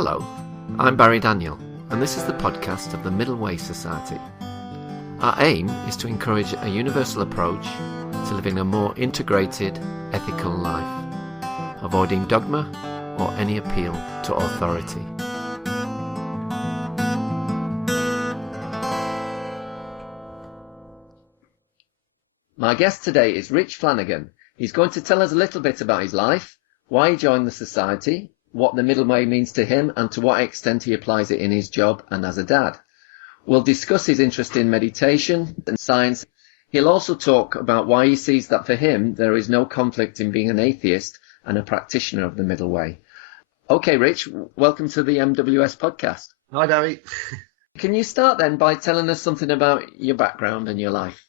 Hello, I'm Barry Daniel, and this is the podcast of the Middle Way Society. Our aim is to encourage a universal approach to living a more integrated, ethical life, avoiding dogma or any appeal to authority. My guest today is Rich Flanagan. He's going to tell us a little bit about his life, why he joined the society, what the middle way means to him, and to what extent he applies it in his job and as a dad. We'll discuss his interest in meditation and science. He'll also talk about why he sees that for him there is no conflict in being an atheist and a practitioner of the middle way. Okay, Rich, welcome to the MWS Podcast. Hi, Barry. Can you start then by telling us something about your background and your life?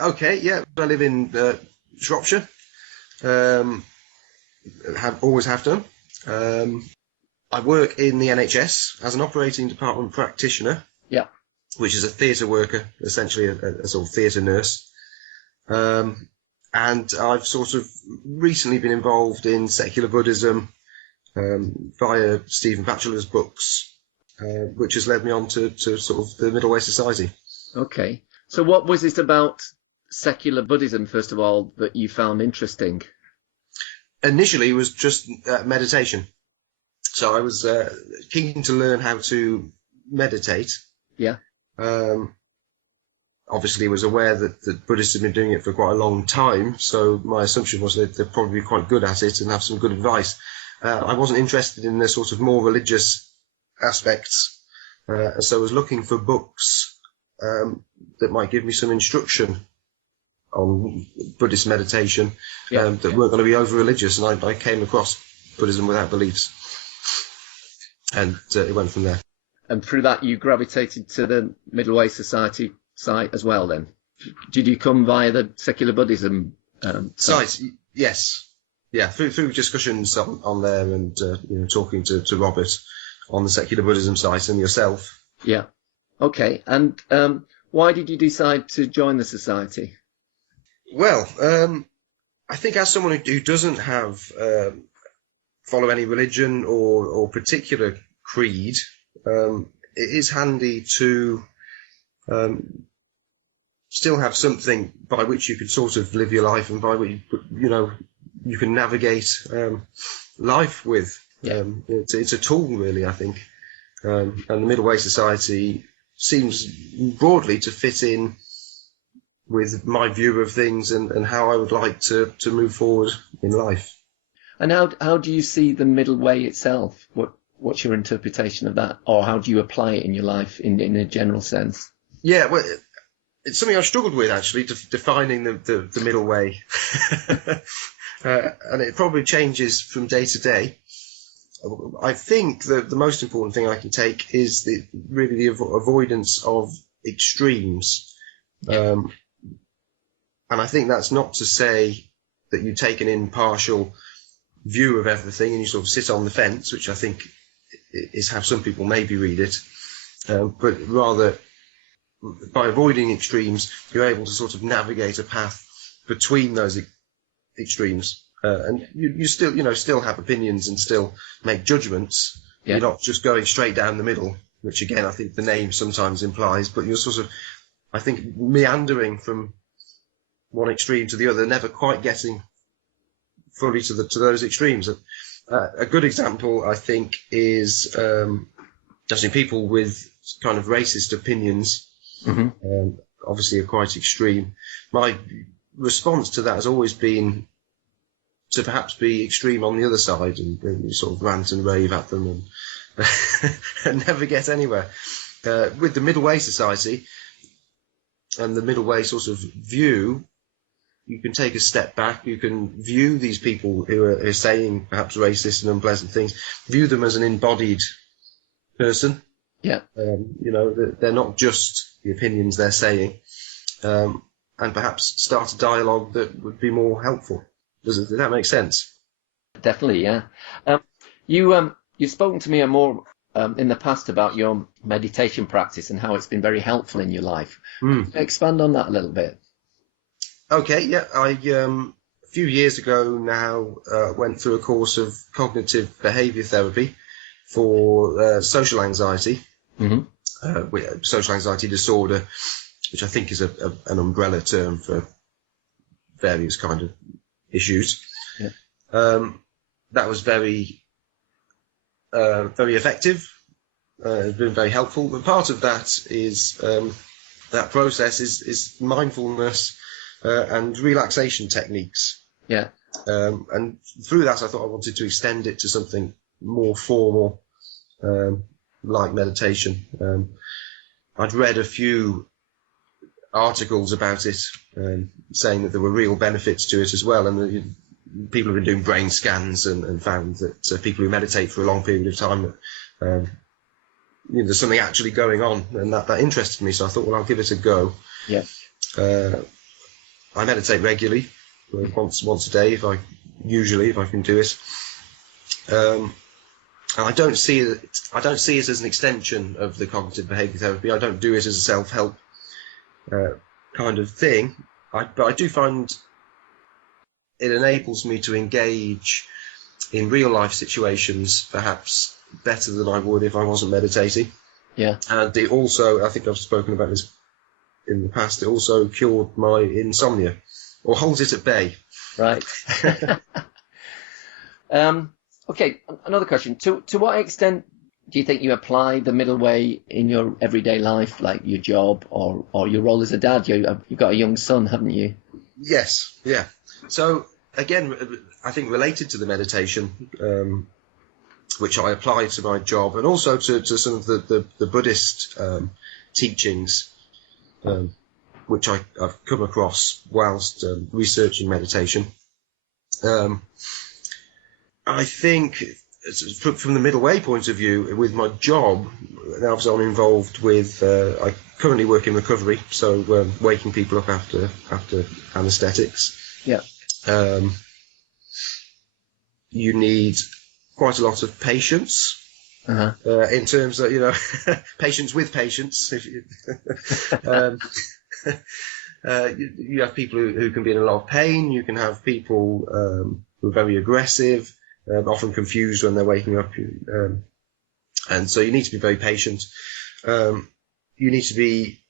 Okay, yeah, I live in Shropshire. Always have done. I work in the NHS as an operating department practitioner. Yeah. Which is a theatre worker, essentially a sort of theatre nurse. And I've sort of recently been involved in secular Buddhism via Stephen Batchelor's books, which has led me on to sort of the Middle Way Society. Okay. So what was it about secular Buddhism, first of all, that you found interesting? Initially, it was just meditation. So I was keen to learn how to meditate. Yeah. Obviously, was aware that Buddhists have been doing it for quite a long time. So my assumption was that they'd probably be quite good at it and have some good advice. I wasn't interested in the sort of more religious aspects. So I was looking for books that might give me some instruction on Buddhist meditation that weren't going to be over-religious, and I came across Buddhism Without Beliefs, and it went from there. And through that you gravitated to the Middle Way Society site as well then? Did you come via the secular Buddhism site? Yes. Yeah, through discussions on there and talking to Robert on the secular Buddhism site and yourself. Yeah. Okay, and why did you decide to join the society? Well, I think as someone who doesn't have follow any religion or particular creed, it is handy to still have something by which you can sort of live your life and by which you can navigate life with. Yeah. It's a tool, really, I think, and the Middle Way Society seems broadly to fit in with my view of things and how I would like to move forward in life. And how do you see the middle way itself? What's your interpretation of that? Or how do you apply it in your life in a general sense? Yeah, well, it's something I've struggled with, actually, defining the middle way. And it probably changes from day to day. I think that the most important thing I can take is the avoidance of extremes. And I think that's not to say that you take an impartial view of everything and you sort of sit on the fence, which I think is how some people maybe read it, but rather by avoiding extremes, you're able to sort of navigate a path between those extremes. And you still have opinions and still make judgments. Yeah. You're not just going straight down the middle, which again, I think the name sometimes implies, but you're sort of, I think, meandering from one extreme to the other, never quite getting fully to those extremes. A good example, I think, is just people with kind of racist opinions, obviously are quite extreme. My response to that has always been to perhaps be extreme on the other side and sort of rant and rave at them and, and never get anywhere. With the Middle Way Society and the Middle Way sort of view, you can take a step back. You can view these people who are saying perhaps racist and unpleasant things, view them as an embodied person. Yeah. They're not just the opinions they're saying, and perhaps start a dialogue that would be more helpful. Does that make sense? Definitely, yeah. You've spoken to me more in the past about your meditation practice and how it's been very helpful in your life. Expand on that a little bit. Okay, yeah. I a few years ago now went through a course of cognitive behaviour therapy for social anxiety, Mm-hmm. social anxiety disorder, which I think is an umbrella term for various kind of issues. Yeah. That was very effective. It's been very helpful. But part of that is that process is mindfulness and relaxation techniques. Yeah. And through that, I thought I wanted to extend it to something more formal, like meditation. I'd read a few articles about it, saying that there were real benefits to it as well, and people have been doing brain scans and found that people who meditate for a long period of time, there's something actually going on, and that interested me. So I thought, well, I'll give it a go. Yeah. I meditate regularly, once a day if I can do it. And I don't see it as an extension of the cognitive behaviour therapy. I don't do it as a self-help kind of thing. But I do find it enables me to engage in real life situations perhaps better than I would if I wasn't meditating. Yeah. And it also, I think I've spoken about this in the past, it also cured my insomnia, or holds it at bay. Right. Okay, another question. To what extent do you think you apply the middle way in your everyday life, like your job or your role as a dad? You've got a young son, haven't you? Yes, yeah. So, again, I think related to the meditation, which I apply to my job, and also to some of the Buddhist teachings, which I've come across whilst researching meditation. I think, from the middle way point of view, with my job, now I'm involved with, I currently work in recovery, so waking people up after anaesthetics. Yeah. You need quite a lot of patience. In terms of, patience with patience. You have people who can be in a lot of pain. You can have people who are very aggressive, often confused when they're waking up. And so you need to be very patient. You need to be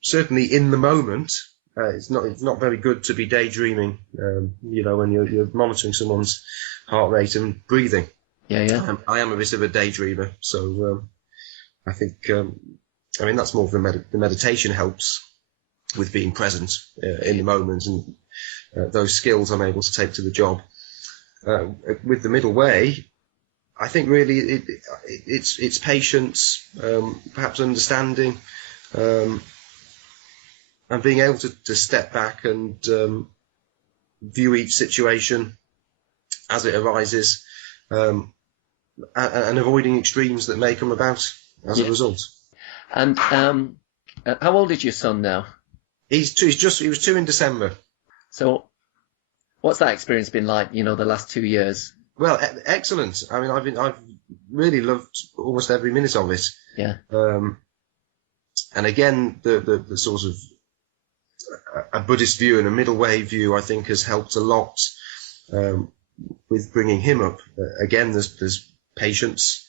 certainly in the moment. It's not very good to be daydreaming, when you're monitoring someone's heart rate and breathing. Yeah. I am a bit of a daydreamer, so I think, that's more of the meditation helps with being present in the moment, and those skills I'm able to take to the job. With the middle way, I think really it's patience, perhaps understanding, and being able to step back and view each situation as it arises, and avoiding extremes that may come about as a result. And how old is your son now? He was 2 in December. So what's that experience been like, the last 2 years? Well, excellent. I mean, I've really loved almost every minute of it. Yeah. And again, the sort of a Buddhist view and a middle way view, I think, has helped a lot with bringing him up. Again, there's patience,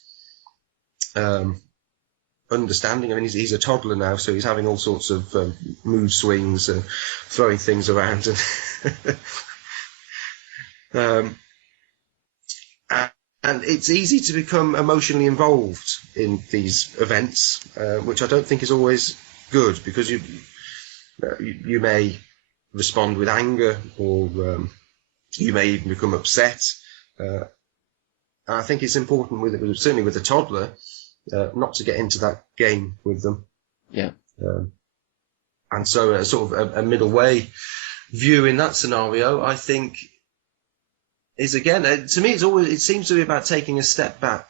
understanding. I mean, he's a toddler now, so he's having all sorts of mood swings, throwing things around, and it's easy to become emotionally involved in these events, which I don't think is always good, because you may respond with anger, or you may even become upset. I think it's important, certainly with a toddler, not to get into that game with them. Yeah. And so a sort of a middle way view in that scenario, I think, is, again, to me, it seems to be about taking a step back.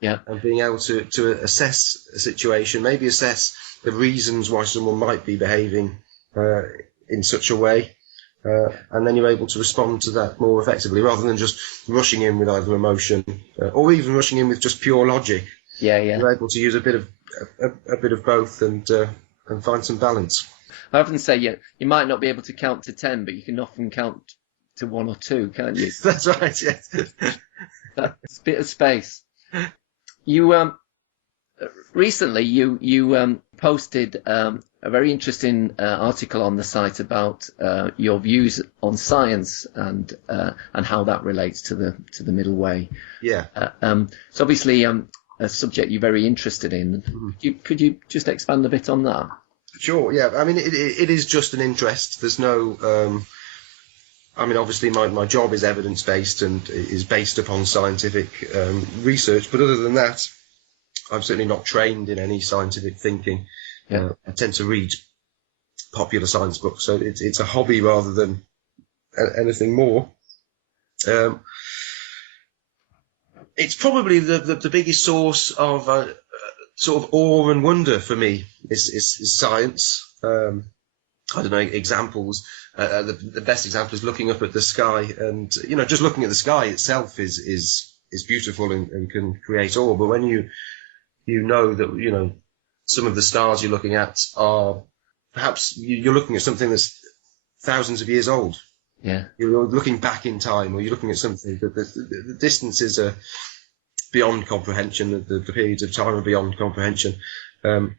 Yeah. And being able to assess a situation, maybe assess the reasons why someone might be behaving in such a way. And then you're able to respond to that more effectively, rather than just rushing in with either emotion or even rushing in with just pure logic. Yeah. You're able to use a bit of both and find some balance. I often say, you might not be able to count to 10, but you can often count to 1 or 2, can't you? That's right. Yes. That's a bit of space. You recently you posted a very interesting article on the site about your views on science and how that relates to the middle way. Yeah. So obviously a subject you're very interested in. Could you just expand a bit on that? Sure. Yeah. I mean, it is just an interest. There's no. I mean, obviously, my job is evidence-based and is based upon scientific research. But other than that, I'm certainly not trained in any scientific thinking. Yeah. I tend to read popular science books, so it's a hobby rather than anything more. It's probably the biggest source of sort of awe and wonder for me is science. I don't know, examples. The best example is looking up at the sky, and just looking at the sky itself is beautiful and can create awe. But when you know that some of the stars you're looking at are perhaps you're looking at something that's thousands of years old. Yeah, you're looking back in time, or you're looking at something that the distances are beyond comprehension. The periods of time are beyond comprehension, and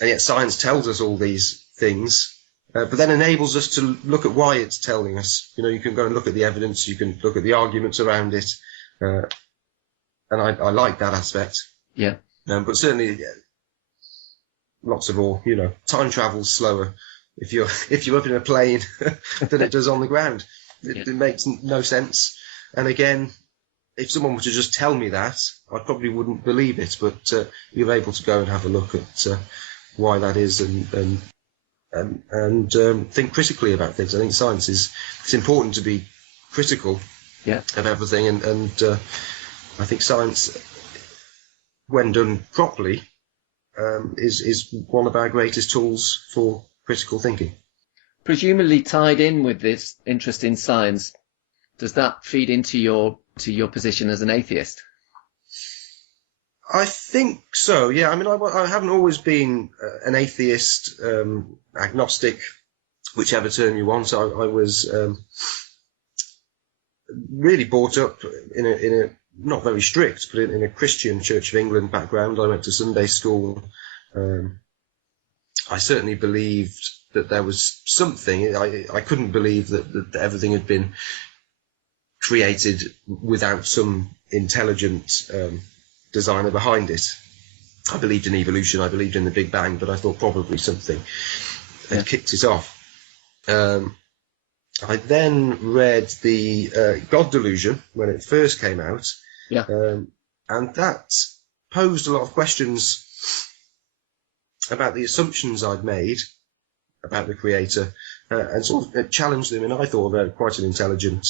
yet science tells us all these things. But then enables us to look at why it's telling us. You can go and look at the evidence, you can look at the arguments around it, and I like that aspect. Yeah. But certainly, lots of awe. Time travels slower if you're up in a plane than it does on the ground. It makes no sense. And again, if someone were to just tell me that, I probably wouldn't believe it. But you're able to go and have a look at why that is and think critically about things. I think science it's important to be critical of everything, and I think science, when done properly, is one of our greatest tools for critical thinking. Presumably tied in with this interest in science, does that feed into your position as an atheist? I think so, yeah. I mean, I haven't always been an atheist, agnostic, whichever term you want. I was really brought up in a not very strict, but in a Christian Church of England background. I went to Sunday school. I certainly believed that there was something. I couldn't believe that everything had been created without some intelligent designer behind it. I believed in evolution, I believed in the Big Bang, but I thought probably something had kicked it off. I then read the God Delusion when it first came out, and that posed a lot of questions about the assumptions I'd made about the Creator, and sort of challenged them in, I thought, quite an intelligent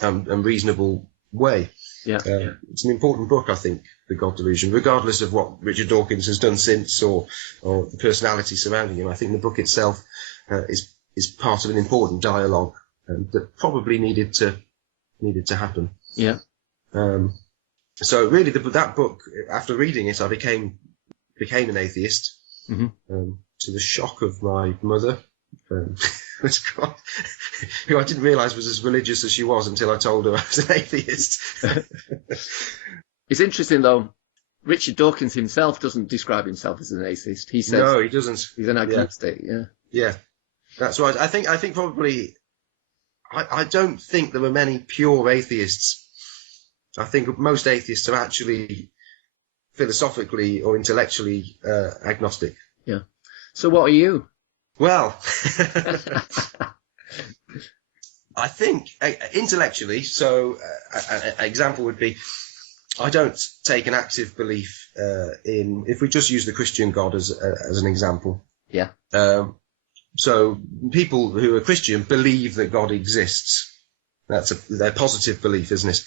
and reasonable way. It's an important book, I think, The God Delusion, regardless of what Richard Dawkins has done since or the personality surrounding him. I think the book itself is part of an important dialogue that probably needed to happen. Yeah. So really, that book, after reading it, I became an atheist, to the shock of my mother. Who I didn't realise was as religious as she was until I told her I was an atheist. It's interesting, though. Richard Dawkins himself doesn't describe himself as an atheist. He says no, he doesn't. He's an agnostic. Yeah, that's right. I think probably I don't think there are many pure atheists. I think most atheists are actually philosophically or intellectually agnostic. Yeah. So what are you? Well, I think intellectually, so an example would be, I don't take an active belief in, if we just use the Christian God as an example. Yeah. So people who are Christian believe that God exists. That's their positive belief, isn't it?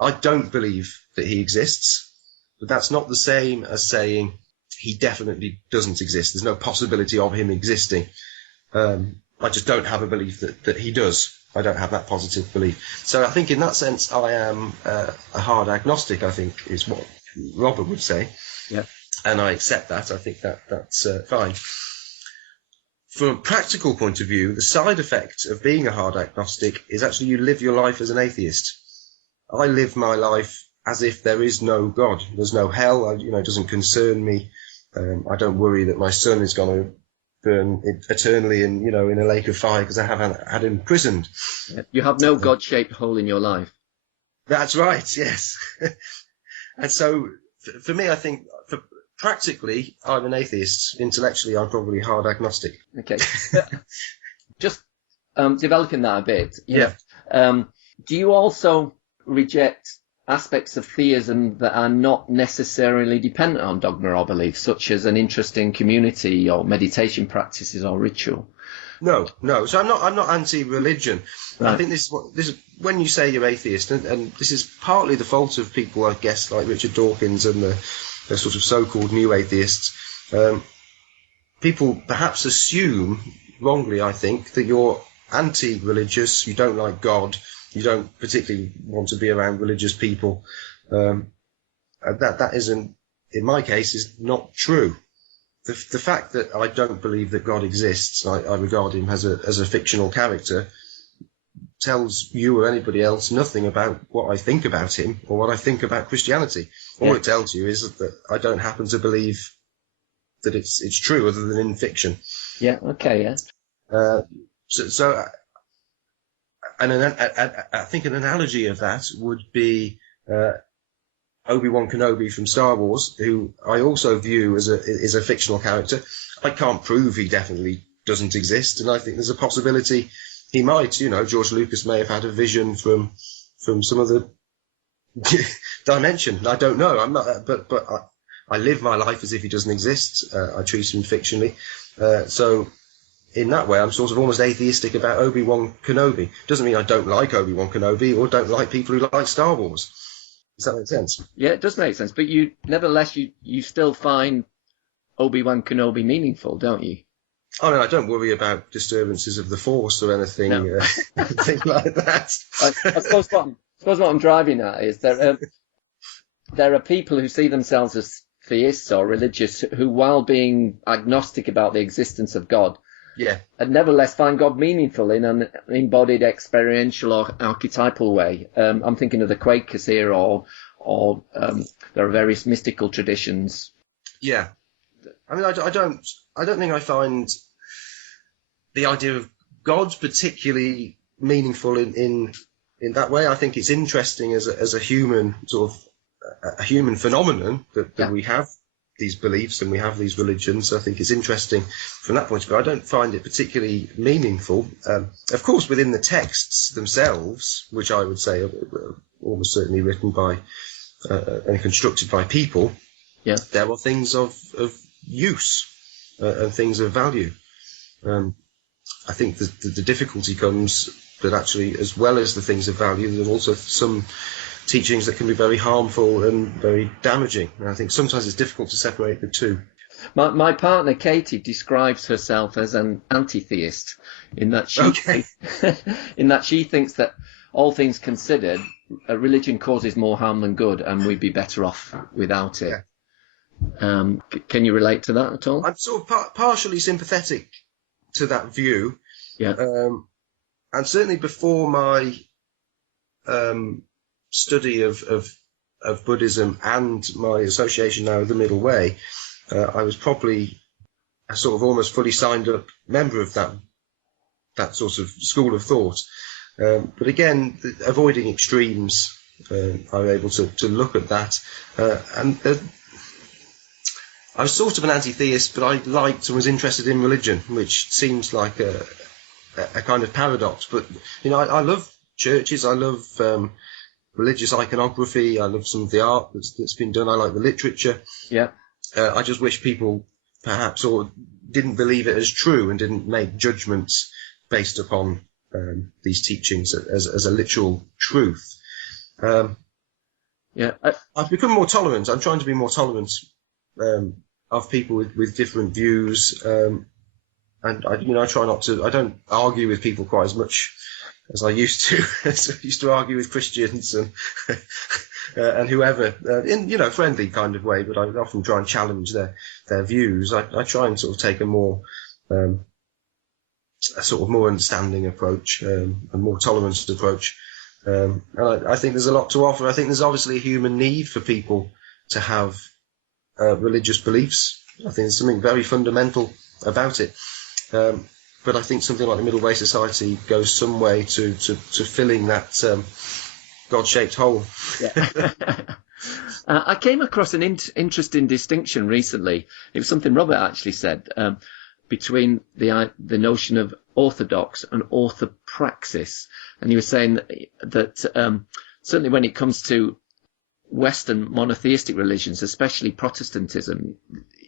I don't believe that he exists, but that's not the same as saying he definitely doesn't exist. There's no possibility of him existing. I just don't have a belief that he does. I don't have that positive belief. So I think in that sense, I am a hard agnostic, I think, is what Robert would say. Yeah. And I accept that. I think that's fine. From a practical point of view, the side effect of being a hard agnostic is actually you live your life as an atheist. I live my life as if there is no God. There's no hell. It doesn't concern me. I don't worry that my son is going to burn eternally in a lake of fire because I haven't had him imprisoned. You have no God-shaped hole in your life. That's right. Yes. And so for me, I think practically, I'm an atheist. Intellectually, I'm probably hard agnostic. Okay. Just developing that a bit. Yeah. Do you also reject aspects of theism that are not necessarily dependent on dogma or belief, such as an interest in community or meditation practices or ritual? No. So I'm not anti-religion. Right. I think this is when you say you're atheist, and this is partly the fault of people, I guess, like Richard Dawkins and the sort of so-called new atheists. People perhaps assume, wrongly, I think, that you're anti-religious, you don't like God, you don't particularly want to be around religious people. That isn't, in my case, is not true. The fact that I don't believe that God exists, I regard him as a fictional character, tells you or anybody else nothing about what I think about him or what I think about Christianity. All it tells you is that I don't happen to believe that it's true, other than in fiction. Yeah. Okay. Yeah. So I think an analogy of that would be Obi-Wan Kenobi from Star Wars, who I also view as a fictional character. I can't prove he definitely doesn't exist, and I think there's a possibility he might. George Lucas may have had a vision from some other dimension. I don't know. I'm not, but I live my life as if he doesn't exist. I treat him fictionally. So in that way, I'm sort of almost atheistic about Obi-Wan Kenobi. Doesn't mean I don't like Obi-Wan Kenobi or don't like people who like Star Wars. Does that make sense? Yeah, it does make sense. But nevertheless, you still find Obi-Wan Kenobi meaningful, don't you? Oh, no, I don't worry about disturbances of the Force or anything, no. Anything like that. I suppose what I'm driving at is there are people who see themselves as theists or religious who, while being agnostic about the existence of God, and nevertheless find God meaningful in an embodied, experiential or archetypal way. I'm thinking of the Quakers here, or there are various mystical traditions. Yeah, I mean, I don't think I find the idea of God particularly meaningful in that way. I think it's interesting as a human sort of a human phenomenon that we have these beliefs and we have these religions. I think it's interesting from that point of view. I don't find it particularly meaningful. Of course, within the texts themselves, which I would say are almost certainly written by and constructed by people, there are things of use and things of value. I think the difficulty comes that actually, as well as the things of value, there's also some teachings that can be very harmful and very damaging. And I think sometimes it's difficult to separate the two. My partner Katie describes herself as an antitheist in that she thinks that, all things considered, religion causes more harm than good, and we'd be better off without it. Yeah. Can you relate to that at all? I'm sort of partially sympathetic to that view. Yeah. And certainly before my study of Buddhism and my association now with the Middle Way, I was probably a sort of almost fully signed up member of that sort of school of thought. But again, avoiding extremes, I was able to look at that. And I was sort of an anti-theist, but I liked and was interested in religion, which seems like a kind of paradox. But, I love churches, I love religious iconography, I love some of the art that's been done, I like the literature. Yeah. I just wish people perhaps didn't believe it as true and didn't make judgments based upon these teachings as a literal truth. I've become more tolerant. I'm trying to be more tolerant of people with different views, and I try not to. I don't argue with people quite as much as I used to. As I used to argue with Christians and whoever in a friendly kind of way. But I often try and challenge their views. I try and sort of take a sort of more understanding approach, a more tolerant approach. And I think there's a lot to offer. I think there's obviously a human need for people to have religious beliefs. I think there's something very fundamental about it. But I think something like the Middle Way Society goes some way to filling that God-shaped hole. Yeah. I came across an interesting distinction recently. It was something Robert actually said between the notion of orthodox and orthopraxis, and he was saying that certainly when it comes to Western monotheistic religions, especially Protestantism,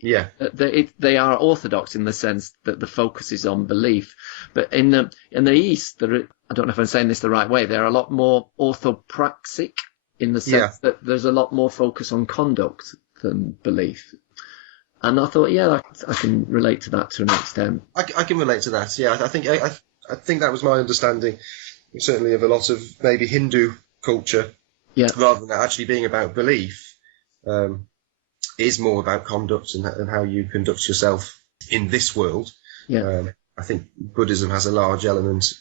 they are orthodox in the sense that the focus is on belief. But in the East, I don't know if I'm saying this the right way, they're a lot more orthopraxic in the sense that there's a lot more focus on conduct than belief. And I thought, I can relate to that to an extent. I can relate to that. Yeah, I think that was my understanding, certainly of a lot of maybe Hindu culture. Yeah. Rather than actually being about belief, is more about conduct and how you conduct yourself in this world. Yeah. I think Buddhism has a large element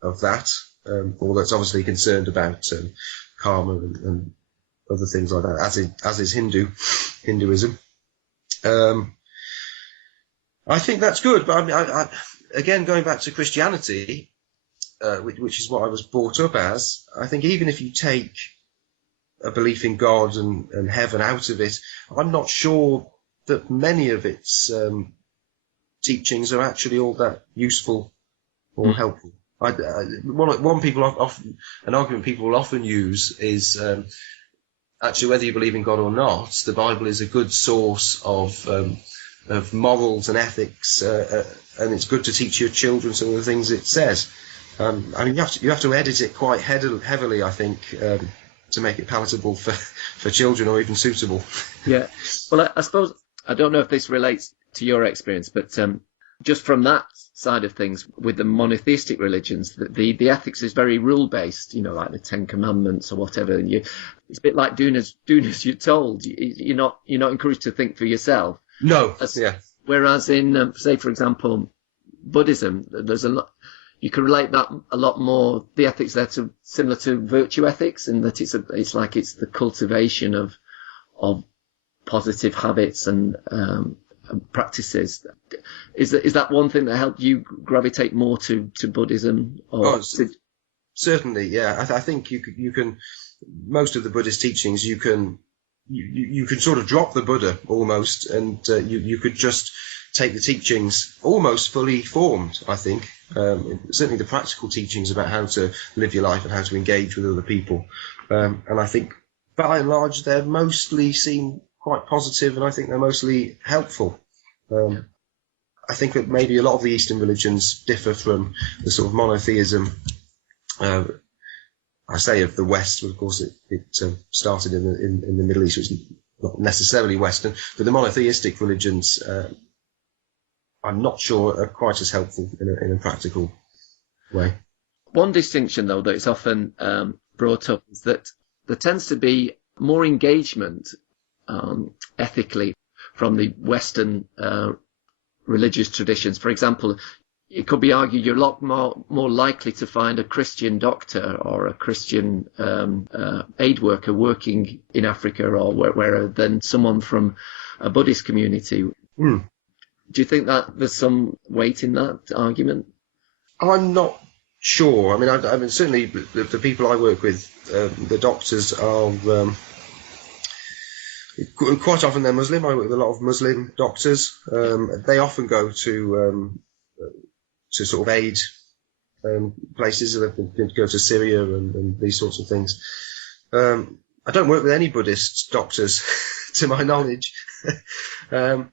of that, although it's obviously concerned about karma and other things like that, as is Hinduism. I think that's good, but I mean, again, going back to Christianity, which is what I was brought up as, I think even if you take a belief in God and heaven out of it, I'm not sure that many of its teachings are actually all that useful or helpful. An argument people will often use is actually whether you believe in God or not, the Bible is a good source of morals and ethics, and it's good to teach your children some of the things it says. I mean, you have to edit it quite heavily, I think, to make it palatable for children or even suitable. Yeah. Well, I suppose, I don't know if this relates to your experience, but just from that side of things, with the monotheistic religions, the ethics is very rule-based, like the Ten Commandments or whatever. And it's a bit like doing as you're told. You're not encouraged to think for yourself. No. Whereas in, say, for example, Buddhism, there's a lot. You can relate that a lot more. The ethics there to similar to virtue ethics, in that it's the cultivation of positive habits and practices. Is that one thing that helped you gravitate more to Buddhism? Certainly, yeah. I think you can. Most of the Buddhist teachings, you can sort of drop the Buddha almost, and you could just take the teachings almost fully formed, I think. Certainly the practical teachings about how to live your life and how to engage with other people. And I think, by and large, they mostly seem quite positive, and I think they're mostly helpful. I think that maybe a lot of the Eastern religions differ from the sort of monotheism, I say of the West, but of course it started in the Middle East, which is not necessarily Western, but the monotheistic religions, I'm not sure are quite as helpful in a practical way. One distinction, though, that is often brought up is that there tends to be more engagement ethically from the Western religious traditions. For example, it could be argued you're a lot more likely to find a Christian doctor or a Christian aid worker working in Africa or wherever than someone from a Buddhist community. Do you think that there's some weight in that argument? I'm not sure. I mean, certainly the people I work with, the doctors are quite often they're Muslim. I work with a lot of Muslim doctors. They often go to sort of aid places. They've been to go to Syria and these sorts of things. I don't work with any Buddhist doctors, to my knowledge. I'm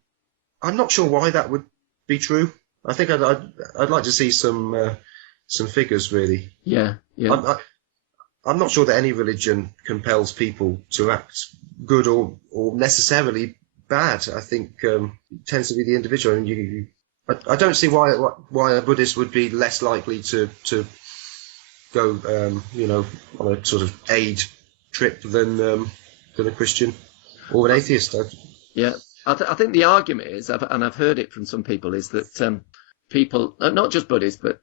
not sure why that would be true. I think I'd like to see some figures, really. Yeah. I'm not sure that any religion compels people to act good or necessarily bad. I think it tends to be the individual. And I don't see why a Buddhist would be less likely to go, on a sort of aid trip than a Christian or an atheist. Yeah. I think the argument is, and I've heard it from some people, is that people, not just Buddhists, but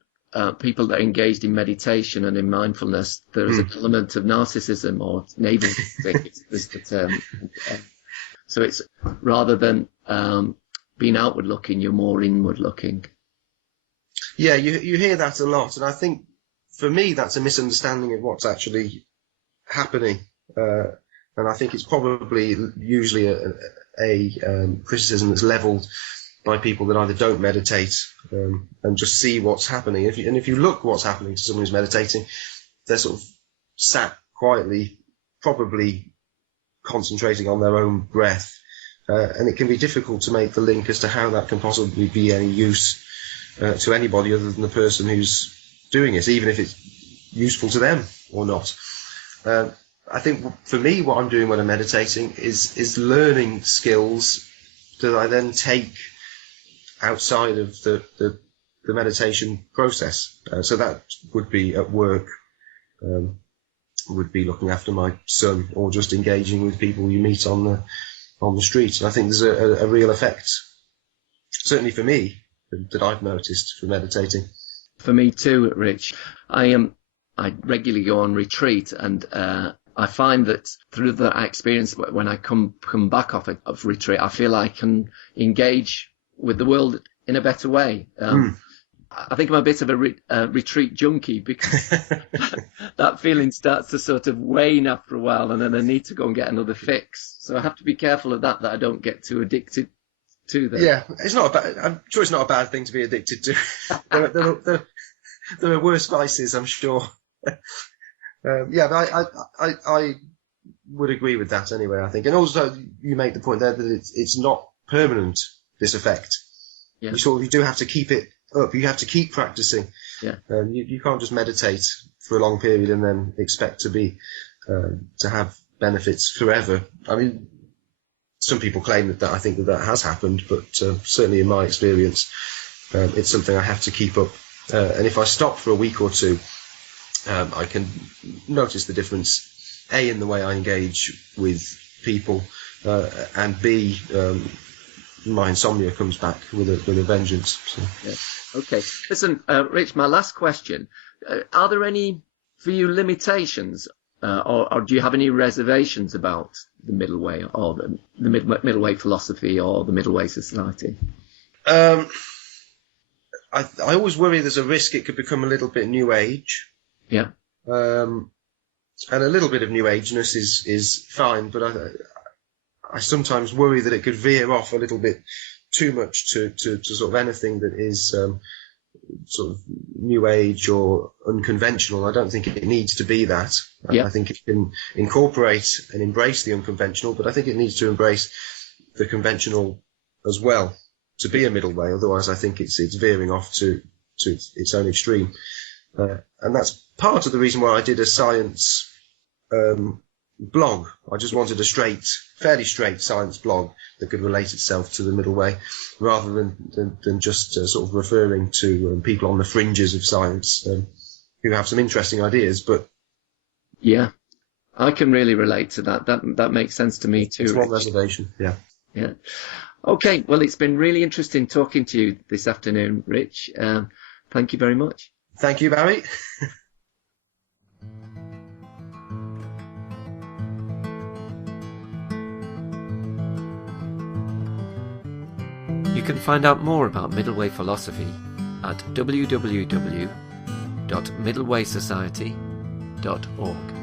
people that are engaged in meditation and in mindfulness, there is an element of narcissism or navel is the term. So it's rather than being outward looking, you're more inward looking. Yeah, you hear that a lot, and I think for me that's a misunderstanding of what's actually happening, and I think it's probably usually a criticism that's levelled by people that either don't meditate and just see what's happening. If you look what's happening to someone who's meditating, they're sort of sat quietly, probably concentrating on their own breath, and it can be difficult to make the link as to how that can possibly be any use to anybody other than the person who's doing it, even if it's useful to them or not. I think for me, what I'm doing when I'm meditating is learning skills that I then take outside of the meditation process. So that would be at work, would be looking after my son, or just engaging with people you meet on the street. And I think there's a real effect, certainly for me, that I've noticed from meditating. For me too, Rich. I regularly go on retreat, and I find that through that experience, when I come back off of retreat, I feel I can engage with the world in a better way. I think I'm a bit of a retreat junkie, because that feeling starts to sort of wane after a while, and then I need to go and get another fix. So I have to be careful of that I don't get too addicted to that. Yeah, I'm sure it's not a bad thing to be addicted to. There are worse vices, I'm sure. Yeah, but I would agree with that anyway, I think. And also, you make the point there that it's not permanent, this effect. Yeah. You do have to keep it up. You have to keep practicing. Yeah. You can't just meditate for a long period and then expect to have benefits forever. I mean, some people claim that I think that has happened, but certainly in my experience, it's something I have to keep up. And if I stop for a week or two, I can notice the difference, A, in the way I engage with people, and B, my insomnia comes back with a vengeance. So. Yeah. Okay. Listen, Rich, my last question. Are there any, for you, limitations, or do you have any reservations about the middle way, or the middle way philosophy, or the middle way society? I always worry there's a risk it could become a little bit New Age. Yeah. And a little bit of New Ageness is fine, but I sometimes worry that it could veer off a little bit too much to sort of anything that is sort of New Age or unconventional. I don't think it needs to be that. Yeah. I think it can incorporate and embrace the unconventional, but I think it needs to embrace the conventional as well to be a middle way. Otherwise, I think it's veering off to its own extreme. And that's part of the reason why I did a science blog. I just wanted a fairly straight science blog that could relate itself to the middle way, rather than just sort of referring to people on the fringes of science who have some interesting ideas. But yeah, I can really relate to that. That makes sense to me too. It's one reservation. Yeah. Yeah. Okay. Well, it's been really interesting talking to you this afternoon, Rich. Thank you very much. Thank you, Barry. You can find out more about middle way philosophy at www.middlewaysociety.org.